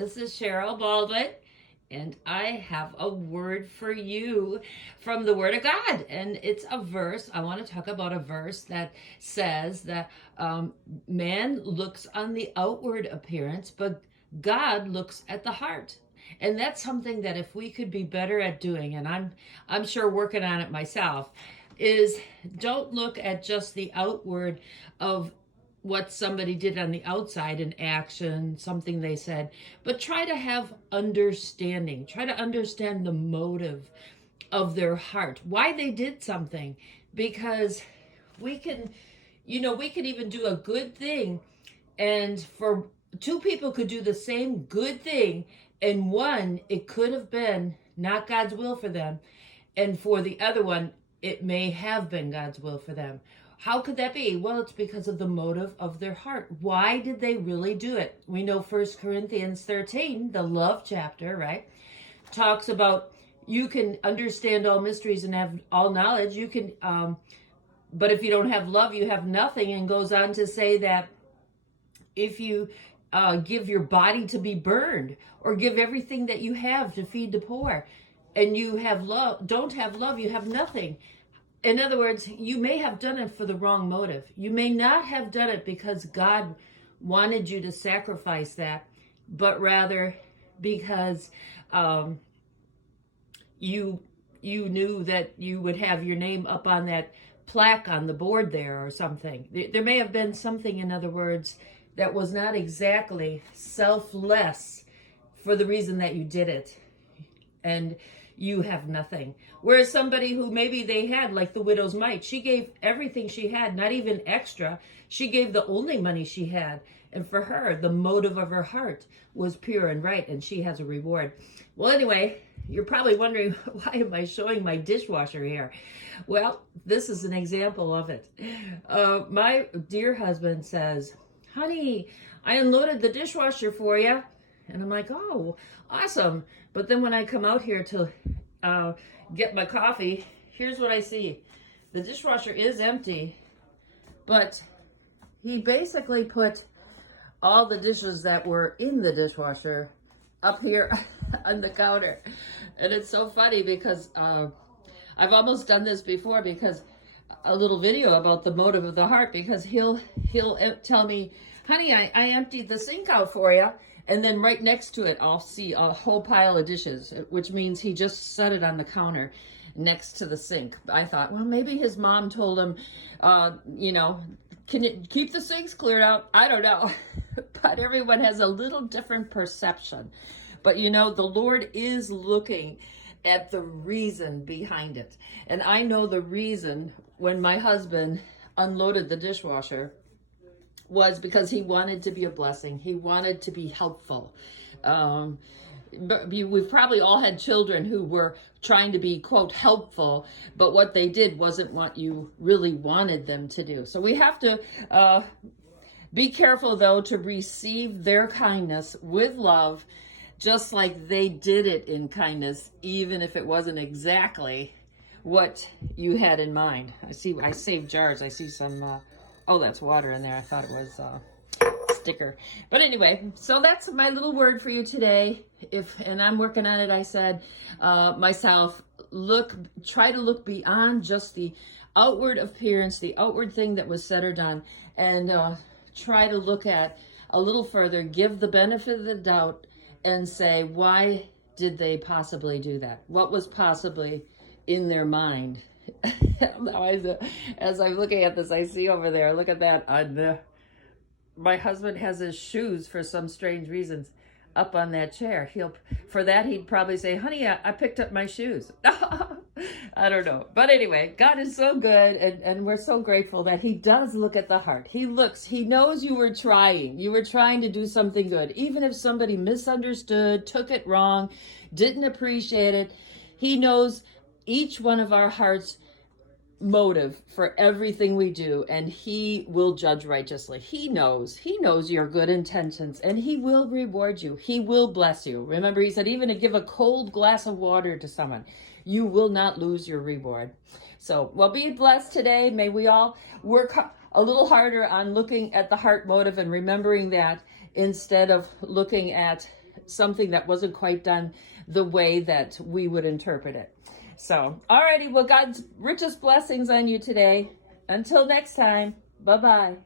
This is Cheryl Baldwin, and I have a word for you from the Word of God. And it's a verse. I want to talk about a verse that says that man looks on the outward appearance, but God looks at the heart. And that's something that if we could be better at doing, and I'm sure working on it myself, is don't look at just the outward of what somebody did on the outside, an action, something they said, but try to have understanding. Try to understand the motive of their heart, why they did something, because we can, we could even do a good thing, and for two people could do the same good thing, and one, it could have been not God's will for them, and for the other one, it may have been God's will for them. How could that be? Well, it's because of the motive of their heart. Why did they really do it? We know 1 Corinthians 13, the love chapter, right, talks about you can understand all mysteries and have all knowledge. You can, but if you don't have love, you have nothing, and goes on to say that if you give your body to be burned or give everything that you have to feed the poor and you have love, don't have love, you have nothing. In other words, you may have done it for the wrong motive. You may not have done it because God wanted you to sacrifice that, but rather because you knew that you would have your name up on that plaque on the board there or something. There may have been something, in other words, that was not exactly selfless for the reason that you did it. And you have nothing. Whereas somebody who maybe they had, like the widow's mite, she gave everything she had, not even extra. She gave the only money she had. And for her, the motive of her heart was pure and right, and she has a reward. Well, anyway, you're probably wondering, why am I showing my dishwasher here? Well, this is an example of it. My dear husband says, honey, I unloaded the dishwasher for you. And I'm like, oh, awesome. But then when I come out here to get my coffee, here's what I see. The dishwasher is empty, but he basically put all the dishes that were in the dishwasher up here on the counter. And it's so funny because I've almost done this before, because a little video about the motive of the heart, because he'll tell me, honey, I emptied the sink out for you. And then right next to it, I'll see a whole pile of dishes, which means he just set it on the counter next to the sink. I thought, well, maybe his mom told him, can you keep the sinks cleared out? I don't know. But everyone has a little different perception. But the Lord is looking at the reason behind it. And I know the reason when my husband unloaded the dishwasher was because he wanted to be a blessing. He wanted to be helpful. But we've probably all had children who were trying to be, quote, helpful, but what they did wasn't what you really wanted them to do. So we have to be careful, though, to receive their kindness with love, just like they did it in kindness, even if it wasn't exactly what you had in mind. I saved jars. I see some... oh, that's water in there. I thought it was sticker. But anyway, so that's my little word for you today. And I'm working on it, I said, myself. Try to look beyond just the outward appearance, the outward thing that was said or done, and try to look at a little further, give the benefit of the doubt, and say, why did they possibly do that? What was possibly in their mind? As I'm looking at this, I see over there, look at that. My husband has his shoes, for some strange reasons, up on that chair. For that, he'd probably say, honey, I picked up my shoes. I don't know. But anyway, God is so good, and we're so grateful that he does look at the heart. He knows you were trying. You were trying to do something good. Even if somebody misunderstood, took it wrong, didn't appreciate it, he knows each one of our hearts' motive for everything we do, and he will judge righteously. He knows your good intentions, and he will reward you. He will bless you. Remember, he said, even to give a cold glass of water to someone, you will not lose your reward. So, well, be blessed today. May we all work a little harder on looking at the heart motive and remembering that instead of looking at something that wasn't quite done the way that we would interpret it. So, alrighty, well, God's richest blessings on you today. Until next time, bye-bye.